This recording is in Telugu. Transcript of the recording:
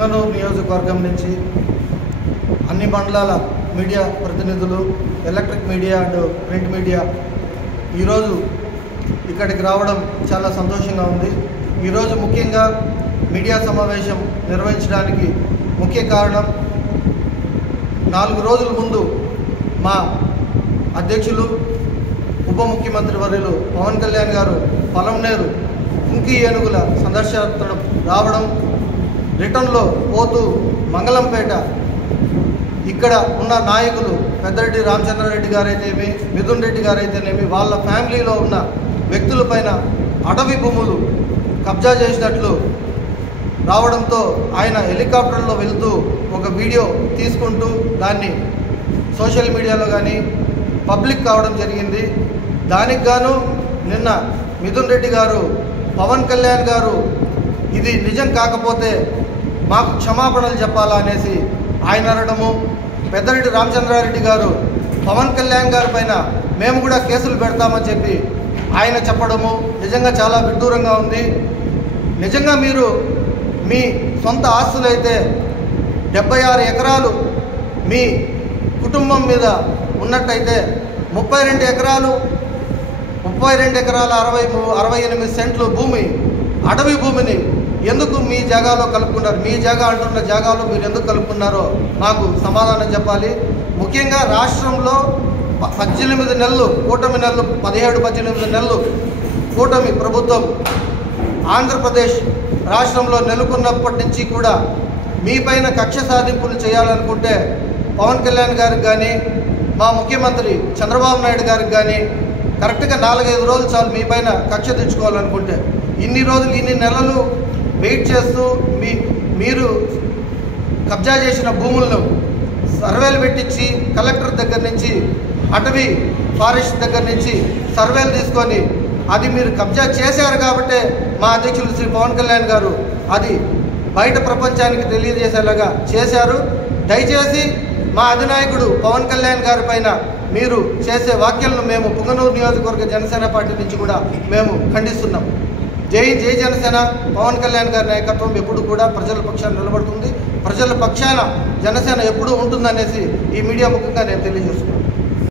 పుంగనూరు నియోజకవర్గం నుంచి అన్ని మండలాల మీడియా ప్రతినిధులు, electric media and print media ఈరోజు ఇక్కడికి రావడం చాలా సంతోషంగా ఉంది. ఈరోజు ముఖ్యంగా మీడియా సమావేశం నిర్వహించడానికి ముఖ్య కారణం 4 రోజుల ముందు మా అధ్యక్షులు ఉప ముఖ్యమంత్రి వర్యులు పవన్ కళ్యాణ్ గారు పొలంనేరు కుంకి ఏనుగుల సందర్శనార్థం రావడం, రిటర్న్లో పోతూ మంగళంపేట ఇక్కడ ఉన్న నాయకులు పెద్దరెడ్డి రామచంద్రారెడ్డి గారైతేమి, మిథున్ రెడ్డి గారైతేనేమి వాళ్ళ ఫ్యామిలీలో ఉన్న వ్యక్తులపైన అటవీ భూములు కబ్జా చేసినట్లు రావడంతో ఆయన హెలికాప్టర్లో వెళ్తూ ఒక వీడియో తీసుకుంటూ దాన్ని సోషల్ మీడియాలో కానీ పబ్లిక్ కావడం జరిగింది. దానికి గాను నిన్న మిథున్ రెడ్డి గారు పవన్ కళ్యాణ్ గారు ఇది నిజం కాకపోతే మాకు క్షమాపణలు చెప్పాలా అనేసి ఆయన అనడము, పెద్దరెడ్డి రామచంద్రారెడ్డి గారు పవన్ కళ్యాణ్ గారి పైన మేము కూడా కేసులు పెడతామని చెప్పి ఆయన చెప్పడము నిజంగా చాలా విడ్డూరంగా ఉంది. నిజంగా మీరు మీ సొంత ఆస్తులైతే 76 ఎకరాలు మీ కుటుంబం మీద ఉన్నట్టయితే 32 ఎకరాల 68 సెంట్లు భూమి, అటవీ భూమిని ఎందుకు మీ జాగాలో కలుపుకున్నారు? మీ జాగా అంటున్న జాగాలో మీరు ఎందుకు కలుపుకున్నారో మాకు సమాధానం చెప్పాలి. ముఖ్యంగా రాష్ట్రంలో 18 నెలలు కూటమి నెలలు 17-18 నెలలు కూటమి ప్రభుత్వం ఆంధ్రప్రదేశ్ రాష్ట్రంలో నెలకొన్నప్పటి నుంచి కూడా మీపైన కక్ష సాధింపులు చేయాలనుకుంటే పవన్ కళ్యాణ్ గారికి కానీ మా ముఖ్యమంత్రి చంద్రబాబు నాయుడు గారికి కానీ కరెక్ట్గా 4-5 రోజులు చాలు మీపైన కక్ష తెచ్చుకోవాలనుకుంటే. ఇన్ని రోజులు ఇన్ని నెలలు వెయిట్ చేస్తూ మీరు కబ్జా చేసిన భూములను సర్వేలు పెట్టించి కలెక్టర్ దగ్గర నుంచి అటవీ ఫారెస్ట్ దగ్గర నుంచి సర్వేలు తీసుకొని అది మీరు కబ్జా చేశారు కాబట్టే మా అధ్యక్షులు శ్రీ పవన్ కళ్యాణ్ గారు అది బయట ప్రపంచానికి తెలియజేసేలాగా చేశారు. దయచేసి మా అధినాయకుడు పవన్ కళ్యాణ్ గారి పైన మీరు చేసే వ్యాఖ్యలను మేము పుంగనూరు నియోజకవర్గ జనసేన పార్టీ నుంచి కూడా మేము ఖండిస్తున్నాం. జై జై జనసేన. పవన్ కళ్యాణ్ గారి నాయకత్వం ఎప్పుడు కూడా ప్రజల పక్షాన నిలబడుతుంది, ప్రజల పక్షాన జనసేన ఎప్పుడూ ఉంటుందనేసి ఈ మీడియా ముఖంగా నేను తెలియజేస్తున్నాను.